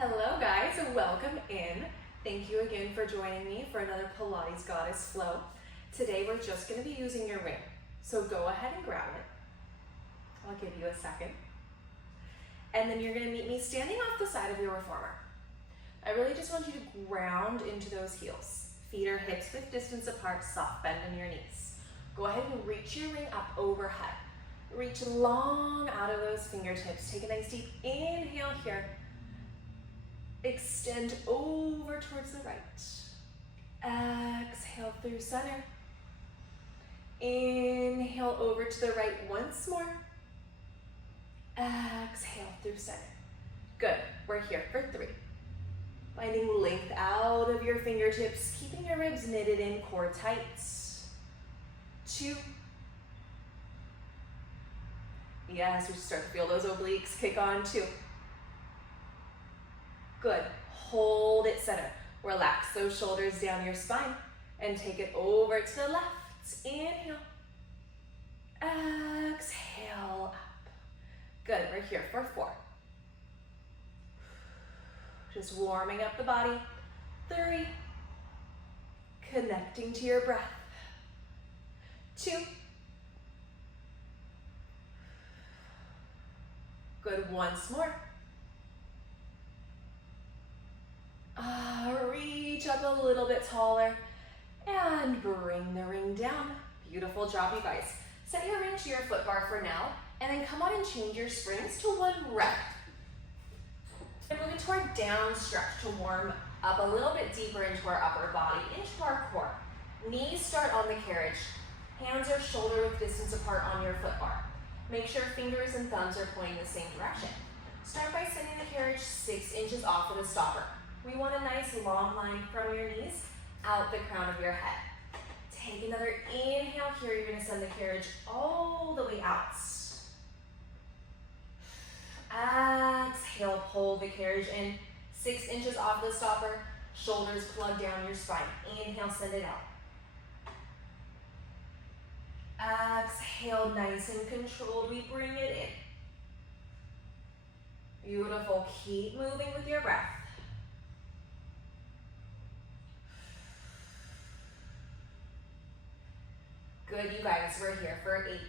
Hello guys, welcome in. Thank you again for joining me for another Pilates Goddess Flow. Today we're just going to be using your ring. So go ahead and grab it. I'll give you a second. And then you're going to meet me standing off the side of your reformer. I really just want you to ground into those heels. Feet or hips width distance apart, soft bend in your knees. Go ahead and reach your ring up overhead. Reach long out of those fingertips. Take a nice deep inhale here. Extend over towards the right. Exhale through center. Inhale over to the right once more. Exhale through center. Good. We're here for 3. Finding length out of your fingertips, keeping your ribs knitted in, core tight. 2. Yes, we start to feel those obliques kick on. 2. Good. Hold it center. Relax those shoulders down your spine and take it over to the left. Inhale. Exhale up. Good. We're here for 4. Just warming up the body. 3. Connecting to your breath. 2. Good. Once more. Reach up a little bit taller and bring the ring down. Beautiful job, you guys. Set your ring to your foot bar for now, and then come on and change your springs to 1 rep. And move into our down stretch to warm up a little bit deeper into our upper body, into our core. Knees start on the carriage. Hands are shoulder width distance apart on your foot bar. Make sure fingers and thumbs are pointing the same direction. Start by sending the carriage 6 inches off with a stopper. We want a nice long line from your knees out the crown of your head. Take another inhale here. You're going to send the carriage all the way out. Exhale, pull the carriage in 6 inches off the stopper. Shoulders plug down your spine. Inhale, send it out. Exhale, nice and controlled. We bring it in. Beautiful. Keep moving with your breath. Good, you guys, we're here for 8.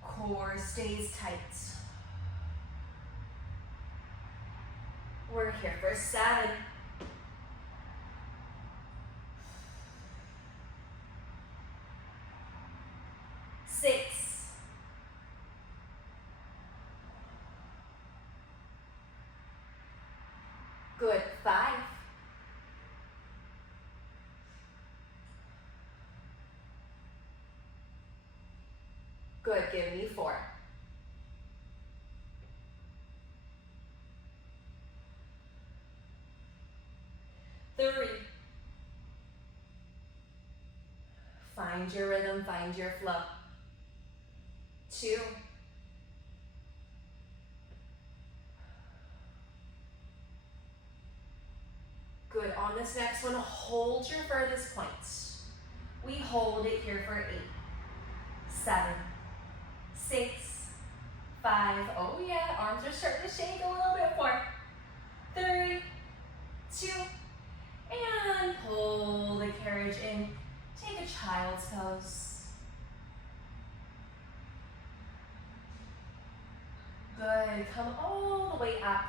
Core stays tight. We're here for 7. 6. Good, 5. Good, give me 4. 3. Find your rhythm, find your flow. 2. Good, on this next one, hold your furthest point. We hold it here for 8. 7. 6, 5, oh yeah, arms are starting to shake a little bit. 4, 3, 2, and pull the carriage in. Take a child's pose. Good, come all the way up.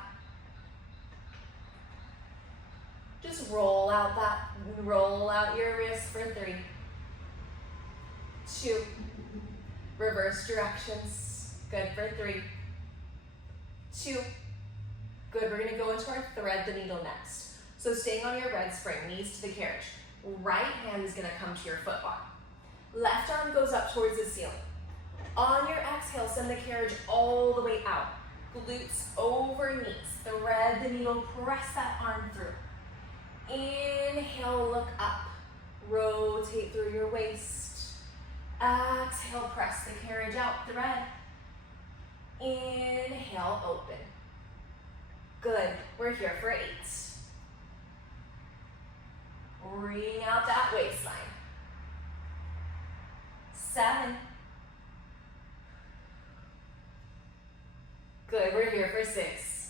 Just roll out your wrist for 3, 2, reverse directions. Good for 3, 2. Good, we're gonna go into our thread the needle next. So staying on your red spring, knees to the carriage. Right hand is gonna come to your foot bar. Left arm goes up towards the ceiling. On your exhale, send the carriage all the way out. Glutes over knees. Thread the needle, press that arm through. Inhale, look up. Rotate through your waist. Exhale, press the carriage out, thread. Inhale, open. Good, we're here for 8. Bring out that waistline. 7. Good, we're here for 6.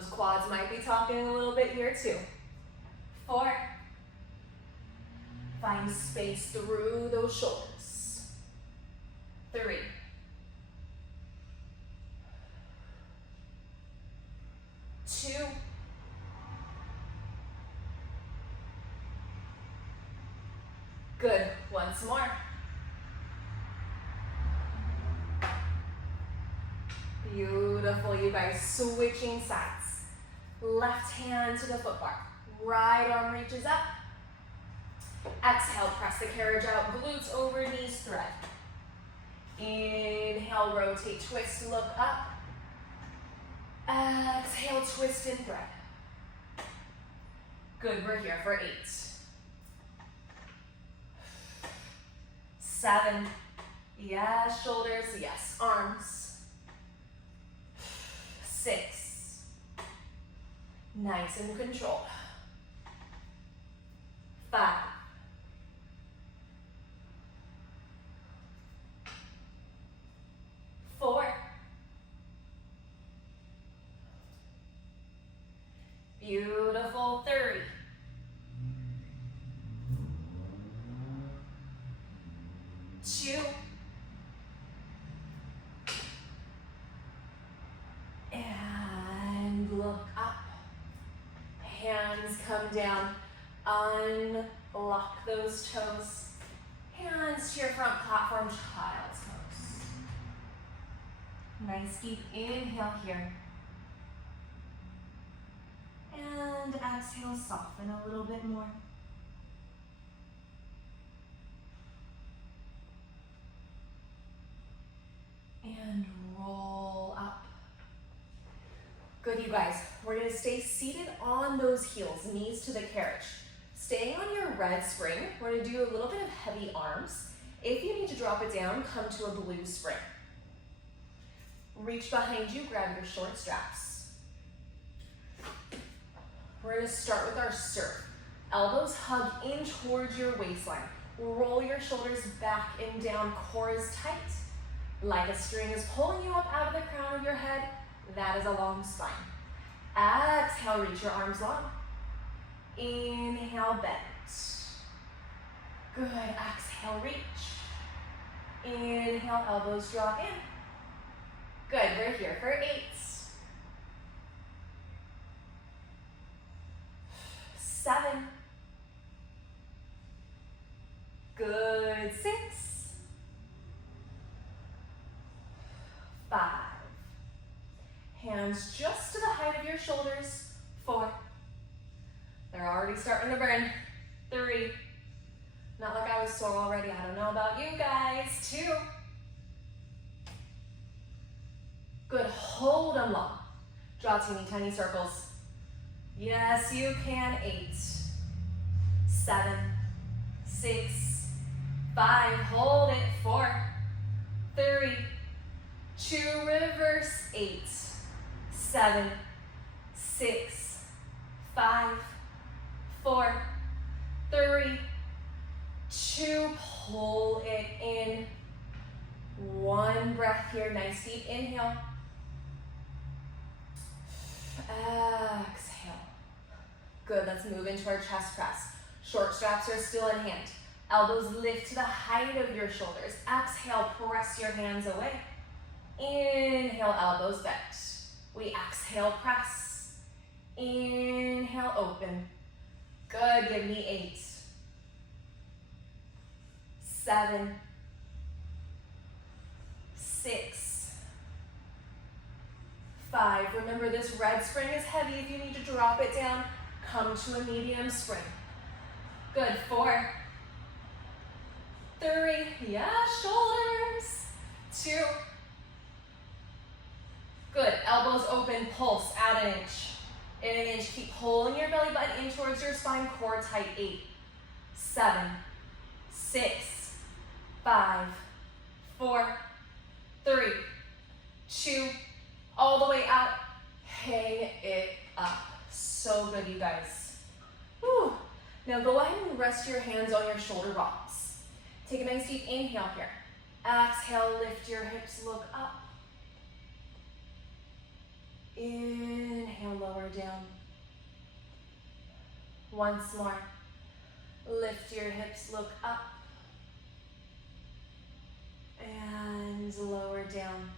Those quads might be talking a little bit here too. 4. Find space through those shoulders. 3. 2. Good. Once more. Beautiful, you guys. Switching sides. Left hand to the foot bar. Right arm reaches up. Exhale, press the carriage out. Glutes over knees, thread. Inhale, rotate, twist, look up. Exhale, twist and thread. Good, we're here for 8. 7. Yes, shoulders, yes, arms. 6. Nice and controlled. 5. 4. Beautiful. 3. 2. And look up. Hands come down. Unlock those toes. Hands to your front platform, child's pose. Nice deep inhale here. And exhale, soften a little bit more. And roll up. Good, you guys. We're going to stay seated on those heels, knees to the carriage. Staying on your red spring, we're going to do a little bit of heavy arms. If you need to drop it down, come to a blue spring. Reach behind you, grab your short straps. We're going to start with our surf. Elbows hug in towards your waistline. Roll your shoulders back and down, core is tight. Like a string is pulling you up out of the crown of your head. That is a long spine. Exhale, reach your arms long. Inhale, bend. Good, exhale, reach. Inhale, elbows drop in. Good, we're here for 8. 7. Good, 6. 5. Hands just to the height of your shoulders. 4. They're already starting to burn. 3. Not like I was sore already. I don't know about you guys. 2. Good, hold them long. Draw teeny tiny circles. Yes, you can. 8. 7. 6. 5. Hold it. 4. 3. 2. Reverse. 8. 7. 6. 5. 4. 3. 2. Pull it in. 1 breath here. Nice deep inhale. Exhale. Good, let's move into our chest press. Short straps are still in hand. Elbows lift to the height of your shoulders. Exhale, press your hands away. Inhale, elbows bent. We exhale, press. Inhale, open. Good, give me 8. 7. 6. 5. Remember, this red spring is heavy. If you need to drop it down, come to a medium spring. Good. 4. 3. Yeah, shoulders. 2. Good. Elbows open, pulse, add an inch. In an inch, keep pulling your belly button in towards your spine, core tight. 8. 7. 6. 5. 4. 3. 2. All the way out. Hang it up. So good, you guys. Whew. Now go ahead and rest your hands on your shoulder blocks. Take a nice deep inhale here. Exhale, lift your hips, look up. Inhale, lower down. Once more. Lift your hips, look up. And lower down.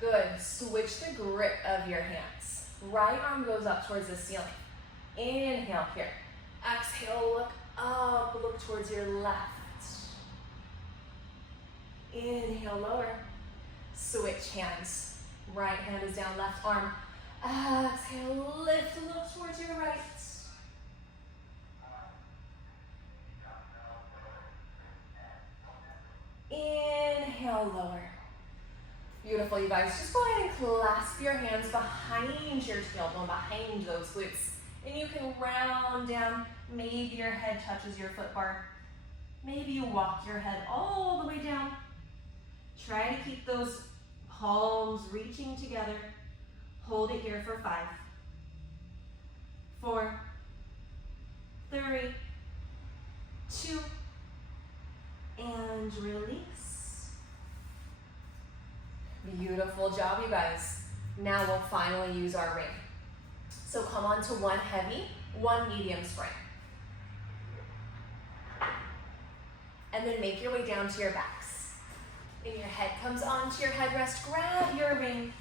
Good. Switch the grip of your hands. Right arm goes up towards the ceiling. Inhale here. Exhale, look up, look towards your left. Inhale, lower. Switch hands. Right hand is down, left arm. Exhale, lift, look towards your right. Inhale, lower. Beautiful, you guys. Just go ahead and clasp your hands behind your tailbone, behind those glutes. And you can round down. Maybe your head touches your foot bar. Maybe you walk your head all the way down. Try to keep those palms reaching together. Hold it here for 5, 4, 3, 2, and release. Beautiful job, you guys. Now we'll finally use our ring. So come on to one heavy, one medium spring. And then make your way down to your backs. And your head comes onto your headrest. Grab your ring.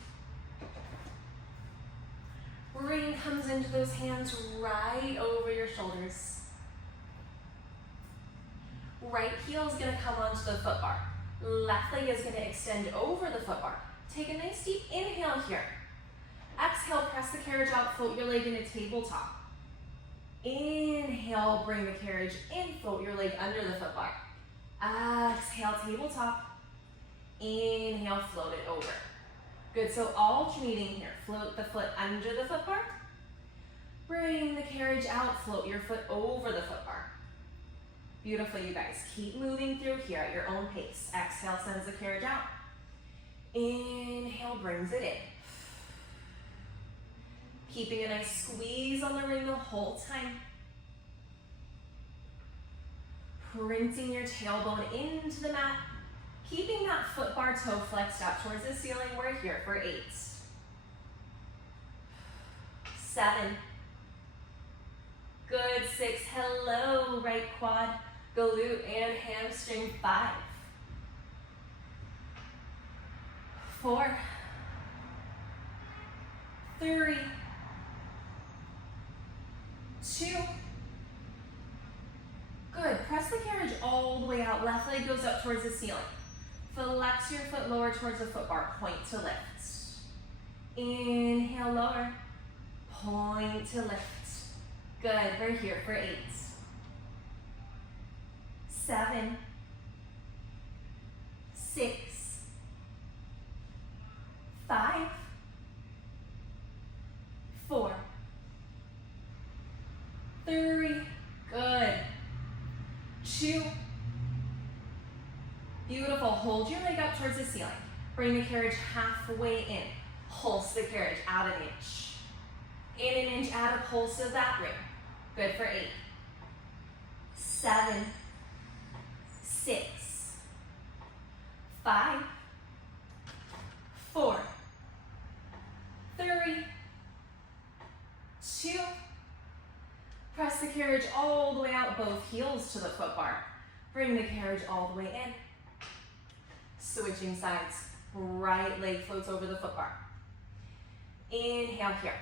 Ring comes into those hands right over your shoulders. Right heel is going to come onto the foot bar. Left leg is going to extend over the foot bar. Take a nice deep inhale here. Exhale, press the carriage out, float your leg into tabletop. Inhale, bring the carriage in, float your leg under the foot bar. Exhale, tabletop. Inhale, float it over. Good, so alternating here. Float the foot under the foot bar. Bring the carriage out, float your foot over the foot bar. Beautiful, you guys. Keep moving through here at your own pace. Exhale, sends the carriage out. Inhale, brings it in. Keeping a nice squeeze on the ring the whole time. Printing your tailbone into the mat. Keeping that foot bar toe flexed up towards the ceiling. We're here for 8. 7. Good. 6. Hello, right quad, glute, and hamstring. 5. 4. 3. 2. Good. Press the carriage all the way out. Left leg goes up towards the ceiling. Flex your foot lower towards the foot bar. Point to lift. Inhale, lower. Point to lift. Good. We're here for 8. 7. 6. 5. 4. 3. Good. 2. Beautiful. Hold your leg up towards the ceiling. Bring the carriage halfway in. Pulse the carriage out an inch. In an inch, add a pulse of that ring. Good for 8. 7. 6. 5. 4. 3. 2. Press the carriage all the way out, both heels to the foot bar. Bring the carriage all the way in. Switching sides. Right leg floats over the foot bar. Inhale here.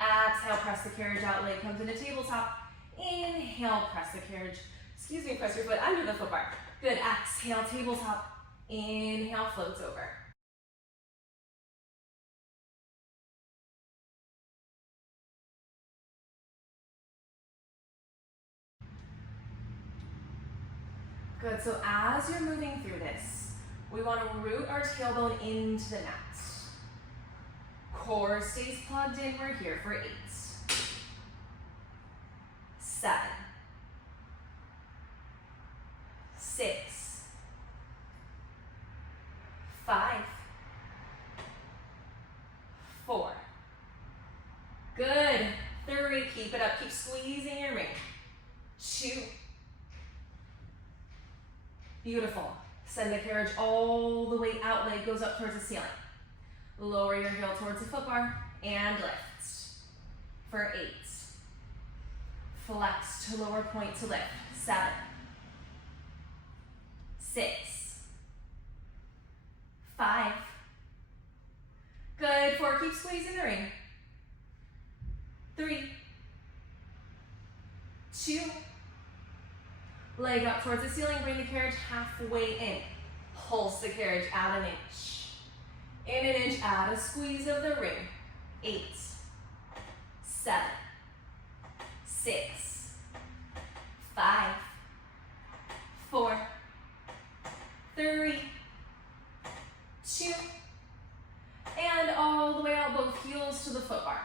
Exhale, press the carriage out, leg comes into tabletop. Inhale, press the carriage, press your foot under the foot bar. Good, exhale, tabletop. Inhale, floats over. Good, so as you're moving through this, we want to root our tailbone into the mat. Core stays plugged in, we're here for 8. 7. 6. 5. 4. Good. 3, keep it up, keep squeezing your ring. 2. Beautiful. Send the carriage all the way out, leg goes up towards the ceiling. Lower your heel towards the foot bar. and lift. For 8. Flex to lower point to lift. 7. 6. 5. Good. 4, keep squeezing the ring. 3. 2. Leg up towards the ceiling, bring the carriage halfway in. Pulse the carriage, add an inch. In an inch, add a squeeze of the ring. 8. 7. 6. 5. 4. 3. 2. And all the way out, both heels to the foot bar.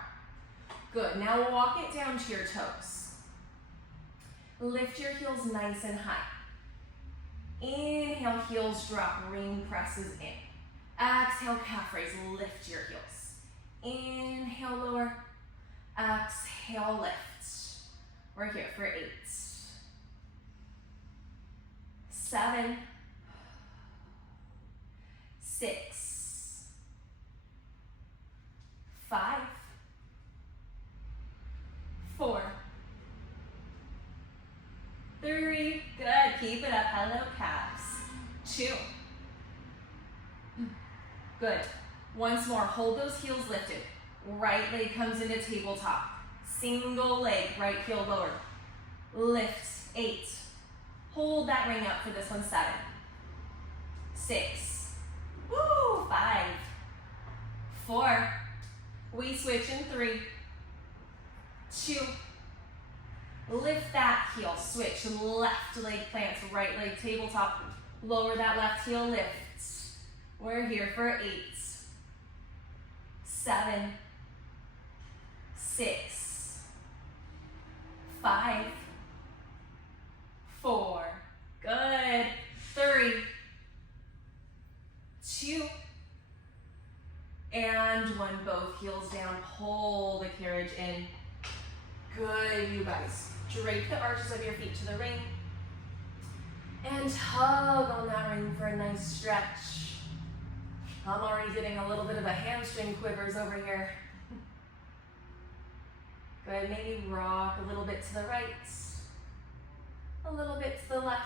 Good, now we'll walk it down to your toes. Lift your heels nice and high. Inhale, heels drop, ring presses in. Exhale, calf raise, lift your heels. Inhale, lower. Exhale, lift. We're here for 8. 7. 6. 5. 4. 3. Good. Keep it up. Hello, calves. 2. Good. Once more. Hold those heels lifted. Right leg comes into tabletop. Single leg. Right heel lower. Lift. 8. Hold that ring up for this one. 7. 6. Woo. 5. 4. We switch in 3. 2. Lift that heel, switch, left leg plants, right leg tabletop, lower that left heel, lift. We're here for 8, 7, 6, 5, 4, good, 3, 2, and 1, both heels down, pull the carriage in. Good, you guys. Drape the arches of your feet to the ring and tug on that ring for a nice stretch. I'm already getting a little bit of a hamstring quivers over here. Good, maybe rock a little bit to the right, a little bit to the left.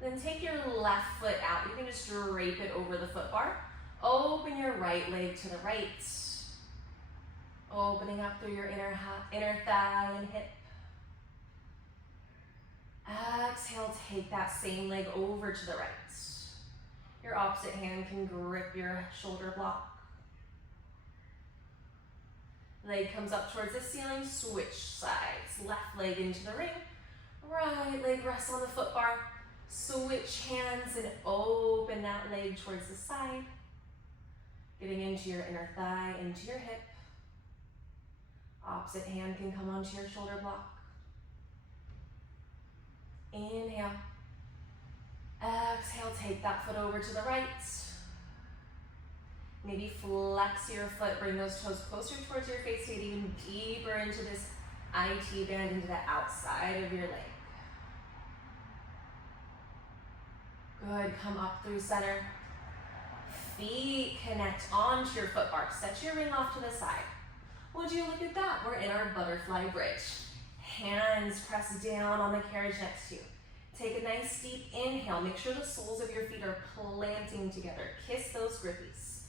Then take your left foot out. You can just drape it over the foot bar. Open your right leg to the right. Opening up through your inner thigh and hip. Exhale, take that same leg over to the right. Your opposite hand can grip your shoulder block. Leg comes up towards the ceiling, switch sides. Left leg into the ring. Right leg rests on the foot bar. Switch hands and open that leg towards the side. Getting into your inner thigh, into your hip. Opposite hand can come onto your shoulder block. Inhale. Exhale, take that foot over to the right. Maybe flex your foot, bring those toes closer towards your face, get even deeper into this IT band, into the outside of your leg. Good, come up through center. Feet connect onto your foot bar. Set your ring off to the side. Would you look at that? We're in our butterfly bridge. Hands press down on the carriage next to you. Take a nice deep inhale. Make sure the soles of your feet are planting together. Kiss those grippies.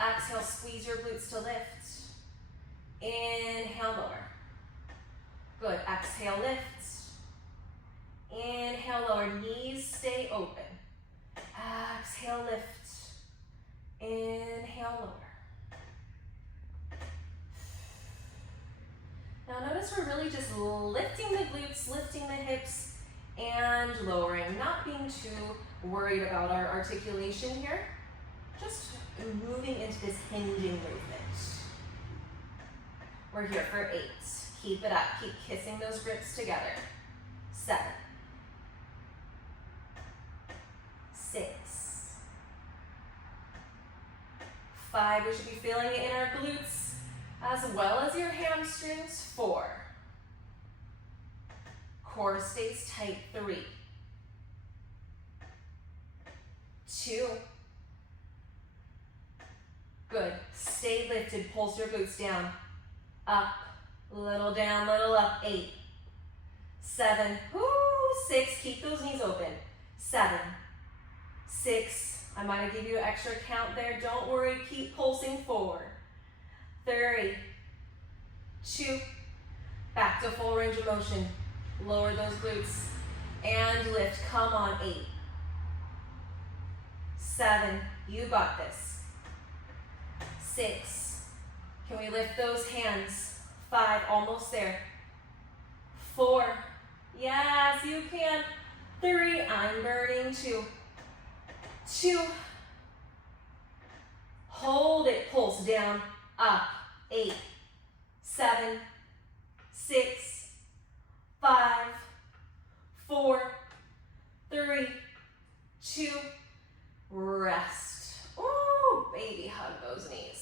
Exhale, squeeze your glutes to lift. Inhale, lower. Good, exhale, lift. Inhale, lower, knees stay open. Exhale, lift. Inhale, lower. Now notice we're really just lifting the glutes, lifting the hips, and lowering. Not being too worried about our articulation here. Just moving into this hinging movement. We're here for 8. Keep it up. Keep kissing those grips together. 7. 6. 5. We should be feeling it in our glutes as well as your hamstrings. 4. Core stays tight. 3. 2. Good. Stay lifted, pulse your glutes down. Up, little down, little up. 8, 7, 6, keep those knees open. 7, 6, I might have give you an extra count there. Don't worry, keep pulsing forward. 3, 2, back to full range of motion. Lower those glutes and lift. Come on, 8, 7, you got this. 6, can we lift those hands? 5, almost there. 4, yes, you can. 3, I'm burning. 2, 2, hold it, pulse down, up. 8, 7, 6, 5, 4, 3, 2, rest. Ooh, baby, hug those knees.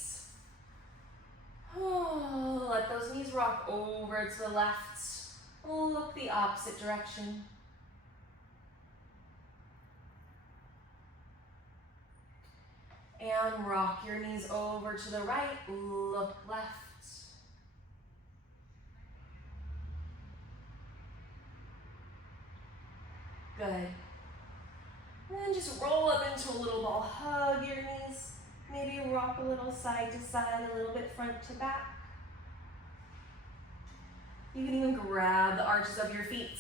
Oh, let those knees rock over to the left. Look the opposite direction. And rock your knees over to the right. Look left. Good. And then just roll up into a little ball. Hug your knees. Maybe rock a little side to side, a little bit front to back. You can even grab the arches of your feet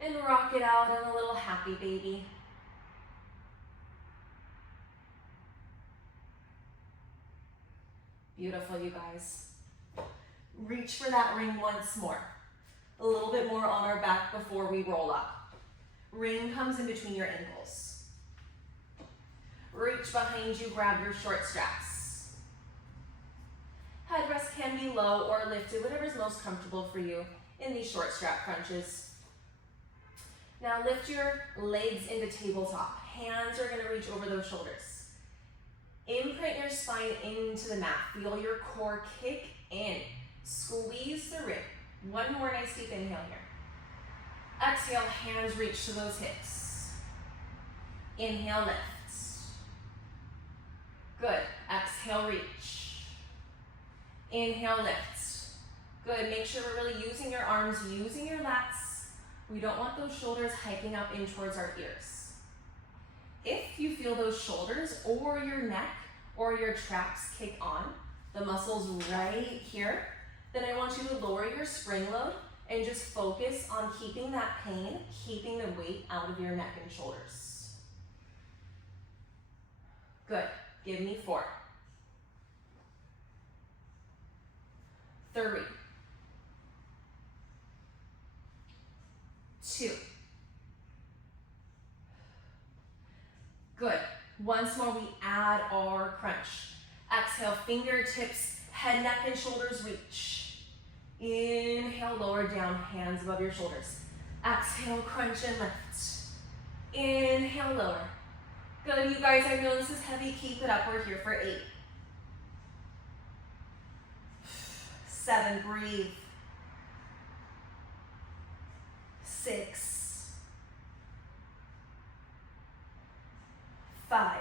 and rock it out in a little happy baby. Beautiful, you guys. Reach for that ring once more. A little bit more on our back before we roll up. Ring comes in between your ankles. Reach behind you, grab your short straps. Headrest can be low or lifted, whatever's most comfortable for you in these short strap crunches. Now lift your legs into tabletop. Hands are gonna reach over those shoulders. Imprint your spine into the mat. Feel your core kick in. Squeeze the rib. One more nice deep inhale here. Exhale, hands reach to those hips. Inhale, lift. Good. Exhale, reach. Inhale, lift. Good. Make sure we're really using your arms, using your lats. We don't want those shoulders hiking up in towards our ears. If you feel those shoulders or your neck or your traps kick on, the muscles right here, then I want you to lower your spring load and just focus on keeping that pain, keeping the weight out of your neck and shoulders. Good. Give me 4. 3. 2. Good. Once more, we add our crunch. Exhale, fingertips, head, neck, and shoulders reach. Inhale, lower down, hands above your shoulders. Exhale, crunch and lift. Inhale, lower. Good, you guys, I know this is heavy. Keep it up. We're here for 8. 7, breathe. 6. 5.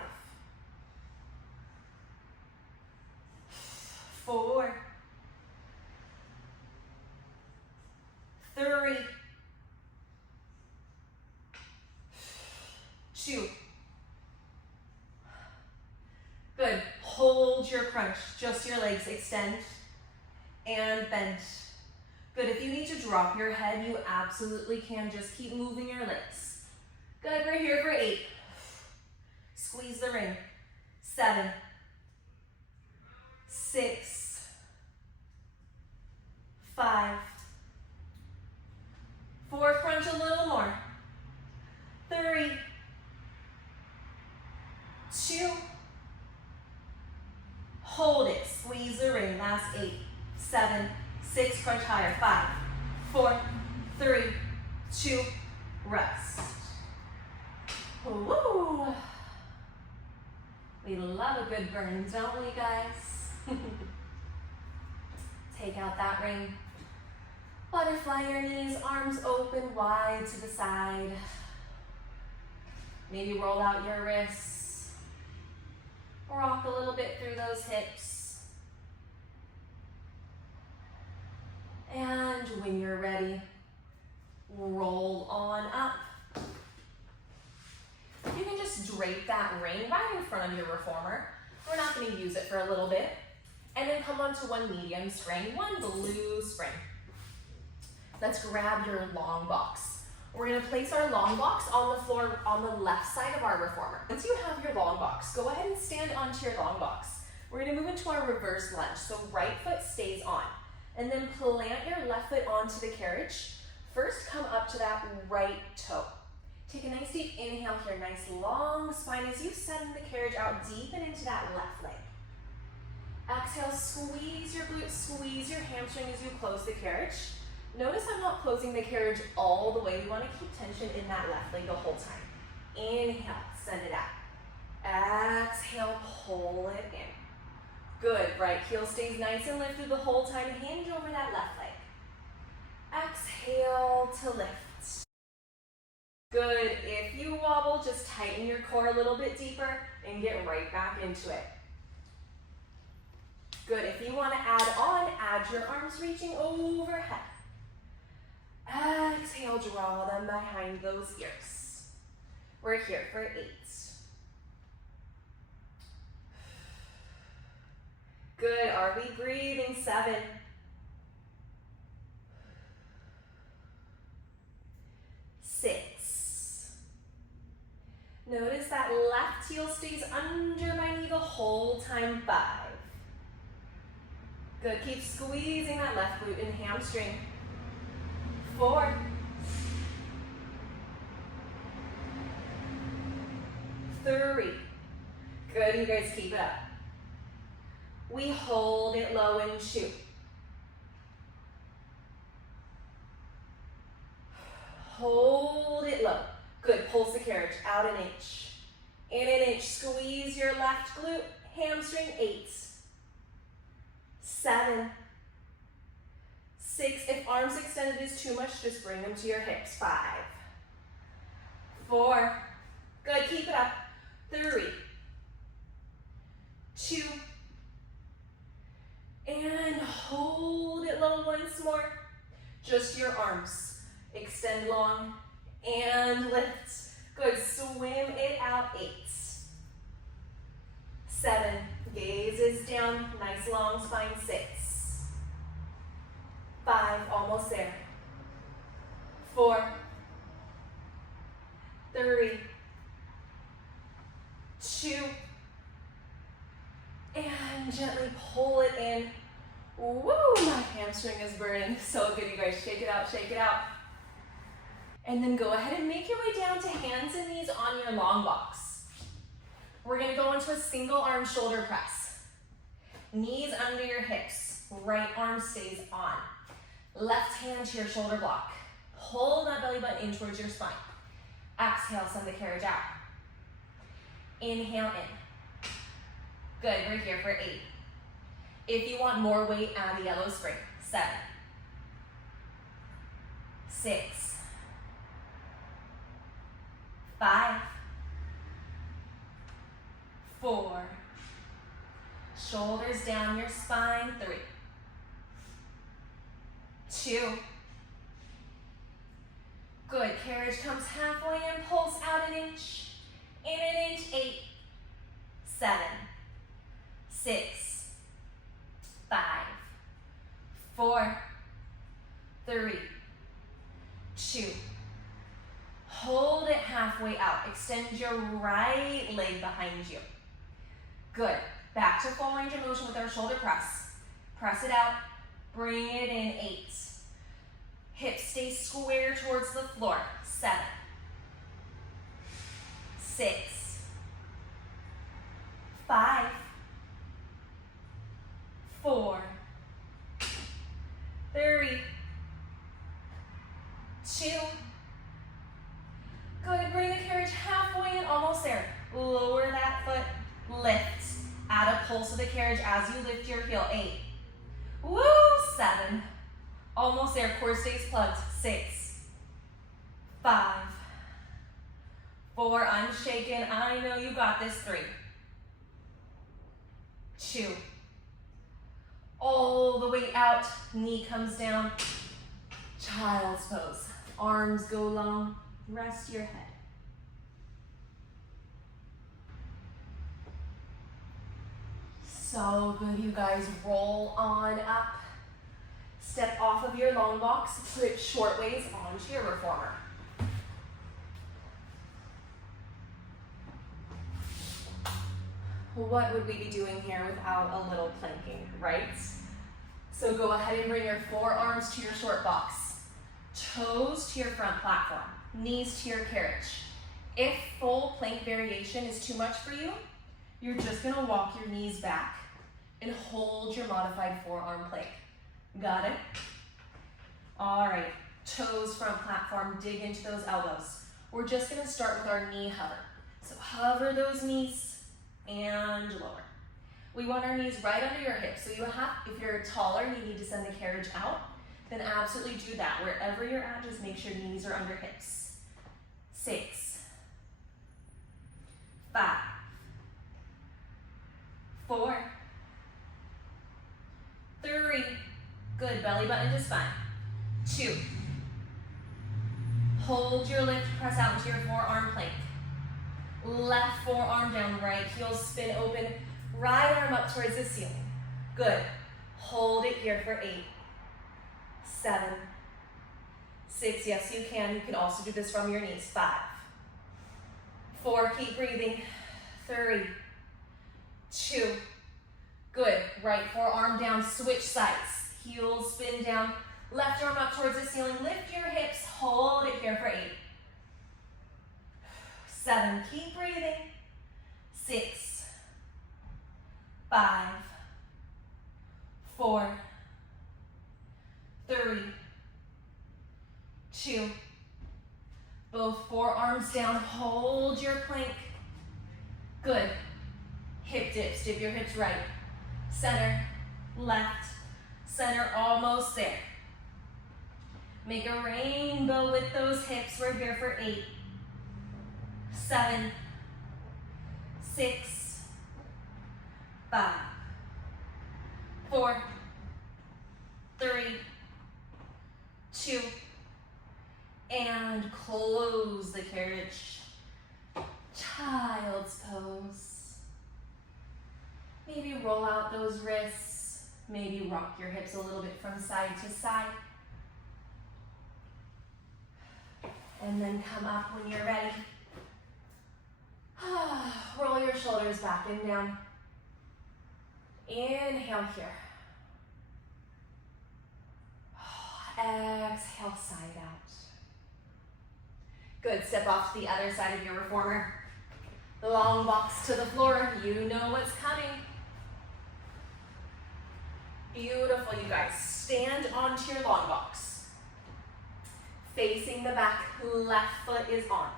4. 3. 2. Good. Hold your crunch. Just your legs. Extend and bend. Good. If you need to drop your head, you absolutely can. Just keep moving your legs. Good. We're here for 8. Squeeze the ring. 7. 6. 5. 4. Crunch a little more. 3. 2. Hold it. Squeeze the ring. Last 8. 7. 6. Crunch higher. 5. 4. 3. 2. Rest. Woo! We love a good burn, don't we, guys? Take out that ring. Butterfly your knees, arms open wide to the side. Maybe roll out your wrists. Rock a little bit through those hips. And when you're ready, roll on up. You can just drape that ring right in front of your reformer. We're not going to use it for a little bit. And then come onto one medium spring, one blue spring. Let's grab your long box. We're going to place our long box on the floor on the left side of our reformer. Once you have your long box, go ahead and stand onto your long box. We're going to move into our reverse lunge. So right foot stays on. And then plant your left foot onto the carriage. First, come up to that right toe. Take a nice deep inhale here, nice long spine as you send the carriage out deep and into that left leg. Exhale, squeeze your glutes, squeeze your hamstring as you close the carriage. Notice I'm not closing the carriage all the way. We want to keep tension in that left leg the whole time. Inhale, send it out. Exhale, pull it in. Good, right heel stays nice and lifted the whole time. Hinge over that left leg. Exhale to lift. Good, if you wobble, just tighten your core a little bit deeper and get right back into it. Good, if you want to add on, add your arms reaching overhead. Exhale, draw them behind those ears. We're here for 8. Good, are we breathing? 7. 6. Notice that left heel stays under my knee the whole time. 5. Good, keep squeezing that left glute and hamstring. 4. 3. Good, you guys keep it up. We hold it low and shoot. Hold it low. Good, pulse the carriage out an inch. In an inch, squeeze your left glute, hamstring. 8. 7. 6, if arms extended is too much, just bring them to your hips. 5. 4. Good, keep it up. 3. 2. And hold it low once more. Just your arms. Extend long and lift. Good, swim it out. 8. 7, gaze is down, nice long spine. 6. 5, almost there. 4. 3. 2. And gently pull it in. Woo, my hamstring is burning. So good, you guys. Shake it out, shake it out. And then go ahead and make your way down to hands and knees on your long box. We're gonna go into a single arm shoulder press. Knees under your hips. Right arm stays on. Left hand to your shoulder block. Pull that belly button in towards your spine. Exhale, send the carriage out. Inhale in. Good, we're here for 8. If you want more weight, add a yellow spring. 7. 6. 5. 4. Shoulders down your spine. 3. 2. Good, carriage comes halfway and pulse out an inch. In an inch. 8. 7. 6. 5. 4. 3. 2. Hold it halfway out. Extend your right leg behind you. Good. Back to full range of motion with our shoulder press. Press it out. Bring it in. 8. Hips stay square towards the floor. 7. 6. 5. 4. 3. 2. Good, bring the carriage halfway in, almost there. Lower that foot, lift. Add a pulse of the carriage as you lift your heel. 8. Woo, 7. Almost there, core stays plugged. 6. 5. 4, unshaken. I know you got this. 3. 2. All the way out, knee comes down. Child's pose. Arms go long, rest your head. So good, you guys. Roll on up. Step off of your long box, put short ways onto your reformer. What would we be doing here without a little planking, right? So go ahead and bring your forearms to your short box, toes to your front platform, knees to your carriage. If full plank variation is too much for you, you're just gonna walk your knees back and hold your modified forearm plank. Got it? All right, toes, front platform, dig into those elbows. We're just gonna start with our knee hover. So hover those knees and lower. We want our knees right under your hips. So if you're taller and you need to send the carriage out, then absolutely do that. Wherever you're at, just make sure knees are under hips. 6, 5, 4, 3, good, belly button to spine. 2, hold your lift, press out into your forearm plank. Left forearm down, right heel spin open, right arm up towards the ceiling. Good. Hold it here for 8, 7, 6, yes you can. You can also do this from your knees. 5, 4, keep breathing. 3, 2, good. Right forearm down, switch sides. Heel spin down, left arm up towards the ceiling. Lift your hips, hold it here for 8. 7, keep breathing. 6, 5, 4, 3, 2. Both forearms down, hold your plank. Good. Hip dips, dip your hips right. Center, left, center, almost there. Make a rainbow with those hips. We're here for 8, 7, 6, 5, 4, 3, 2, and close the carriage. Child's pose. Maybe roll out those wrists. Maybe rock your hips a little bit from side to side. And then come up when you're ready. Roll your shoulders back and down. Inhale here. Exhale, side out. Good, step off to the other side of your reformer. The long box to the floor, you know what's coming. Beautiful, you guys. Stand onto your long box. Facing the back, left foot is on.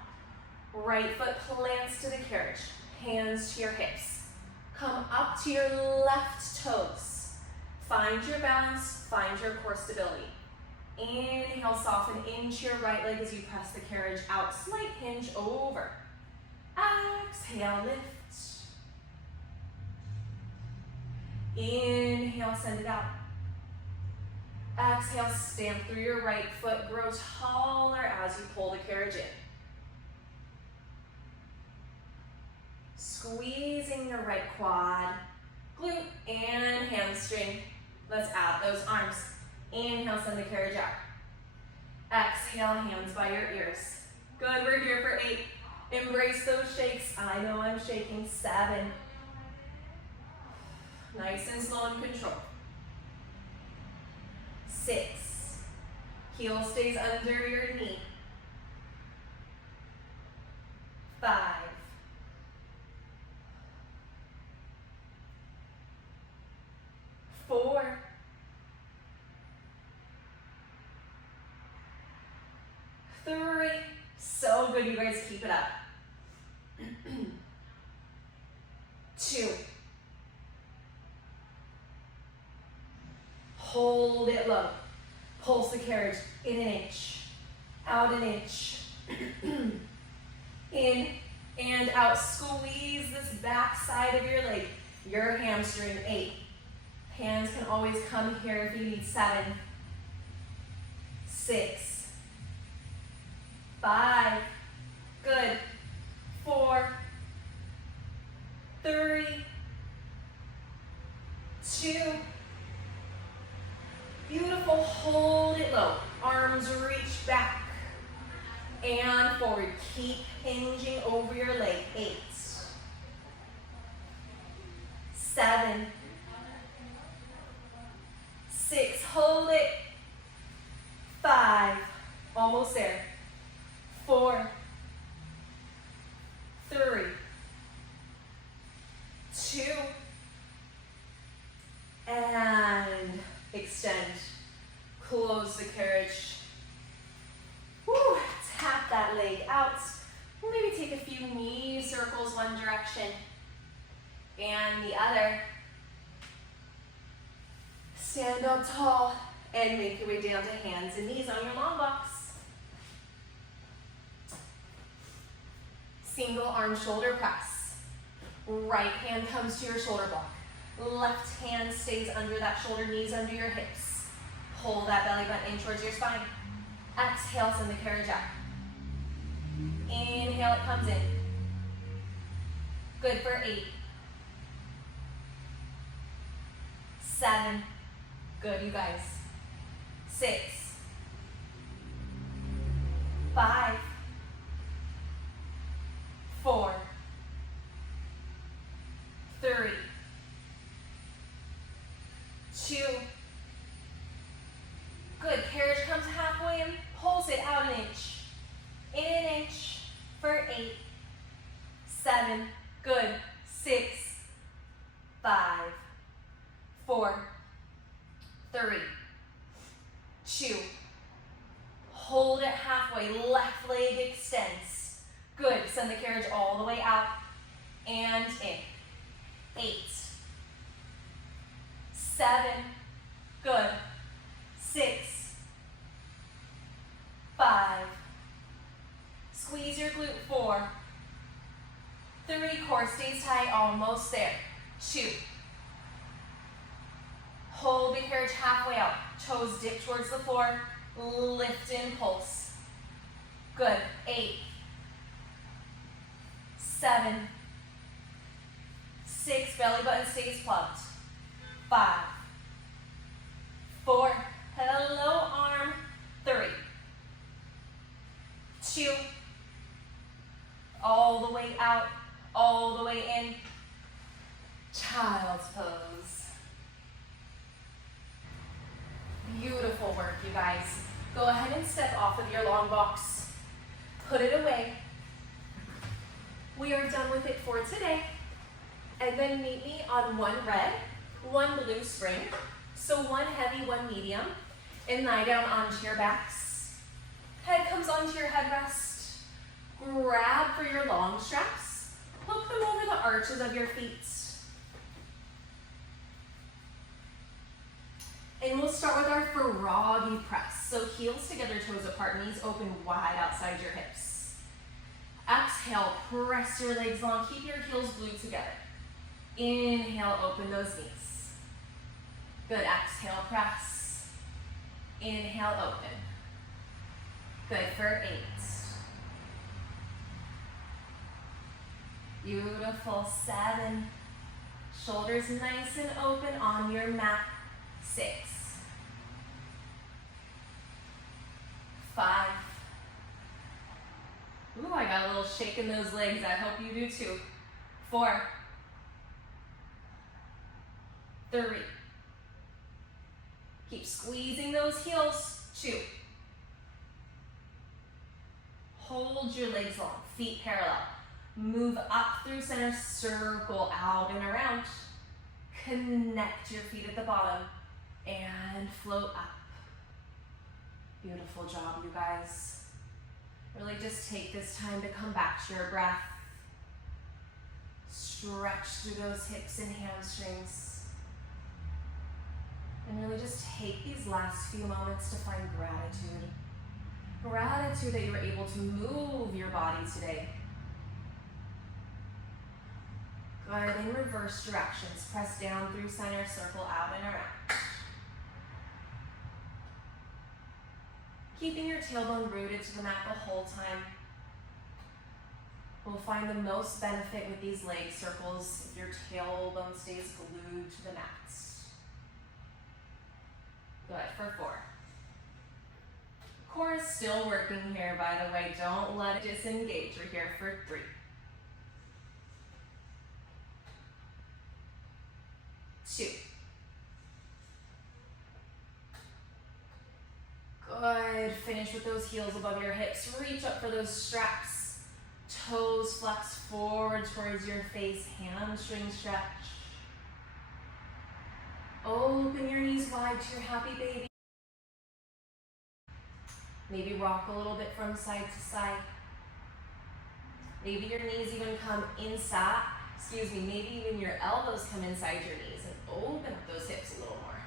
Right foot plants to the carriage, hands to your hips. Come up to your left toes. Find your balance, find your core stability. Inhale, soften into your right leg as you press the carriage out. Slight hinge over. Exhale, lift. Inhale, send it out. Exhale, stamp through your right foot. Grow taller as you pull the carriage in. Squeezing the right quad, glute, and hamstring. Let's add those arms. Inhale, send the carriage out. Exhale, hands by your ears. Good, we're here for 8. Embrace those shakes. I know I'm shaking. 7. Nice and slow and controlled. 6. Heel stays under your knee. 5. 4. 3. So good, you guys, keep it up. 2. Hold it low. Pulse the carriage in an inch, out an inch. In and out. Squeeze this back side of your leg, your hamstring. 8, Hands can always come here if you need. 7, 6, 5, good. 4, 3, 2, beautiful, hold it low. Arms reach back and forward. Keep hinging over your leg. 8, 7, 6, hold it. 5, almost there. 4, 3, 2, and extend. Close the carriage. Woo, tap that leg out. Maybe take a few knee circles one direction and the other. Stand up tall and make your way down to hands and knees on your long box. Single arm shoulder press. Right hand comes to your shoulder block. Left hand stays under that shoulder, knees under your hips. Pull that belly button in towards your spine. Exhale, send the carriage out. Inhale, it comes in. Good for 8, 7, good, you guys. 6, 5, 4, 3, 2, good. Carriage comes halfway in, pulse it out an inch. In an inch for 8, 7, good. 6, 5, 4, 3, 2, hold it halfway, left leg extends. Good, send the carriage all the way out and in. 8, 7, good. 6, 5, squeeze your glute. 4, 3, core stays tight, almost there. 2, hold the carriage halfway out, toes dip towards the floor, lift and pulse. Good. 8, 7, 6, belly button stays plugged. 5, 4, hello arm. 3, 2, all the way out, all the way in. Child's pose. Beautiful work, you guys. Go ahead and step off of your long box. Put it away. We are done with it for today. And then meet me on 1 red, 1 blue spring. So 1 heavy, 1 medium. And lie down onto your backs. Head comes onto your headrest. Grab for your long straps. Hook them over the arches of your feet. And we'll start with our froggy press. So heels together, toes apart, knees open wide outside your hips. Exhale, press your legs long, keep your heels glued together. Inhale, open those knees. Good, exhale, press. Inhale, open. Good for 8. Beautiful, 7. Shoulders nice and open on your mat. 6, 5. Ooh, I got a little shake in those legs. I hope you do too. 4, 3. Keep squeezing those heels. 2. Hold your legs long, feet parallel. Move up through center, circle out and around. Connect your feet at the bottom and float up. Beautiful job, you guys. Really just take this time to come back to your breath. Stretch through those hips and hamstrings. And really just take these last few moments to find gratitude. Gratitude that you were able to move your body today. Good, in reverse directions. Press down through center, circle out and around. Keeping your tailbone rooted to the mat the whole time. We'll find the most benefit with these leg circles if your tailbone stays glued to the mats. Good, for 4. Core is still working here, by the way. Don't let it disengage. We're here for 3. 2. Good. Finish with those heels above your hips. Reach up for those straps. Toes flex forward towards your face. Hamstring stretch. Open your knees wide to your happy baby. Maybe rock a little bit from side to side. Maybe your knees even come inside. Maybe even your elbows come inside your knees and open up those hips a little more.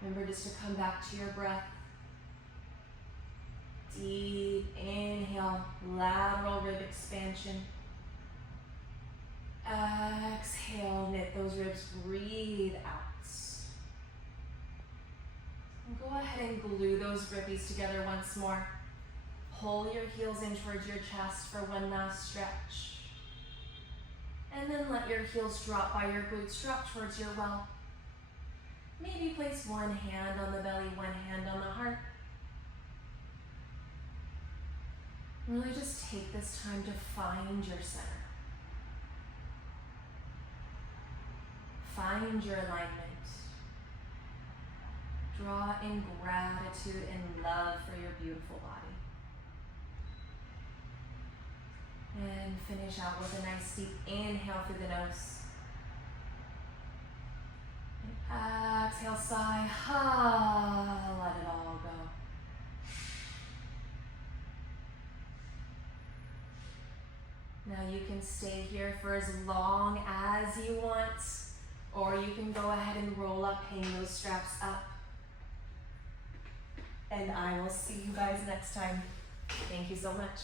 Remember just to come back to your breath. Deep inhale, lateral rib expansion. Exhale, knit those ribs, breathe out. And go ahead and glue those ribbies together once more. Pull your heels in towards your chest for one last stretch. And then let your heels drop by your glutes, drop towards your well. Maybe place one hand on the belly, one hand on the heart. Really just take this time to find your center. Find your alignment. Draw in gratitude and love for your beautiful body. And finish out with a nice deep inhale through the nose. And exhale, sigh. Let it all go. Now you can stay here for as long as you want, or you can go ahead and roll up, hang those straps up. And I will see you guys next time. Thank you so much.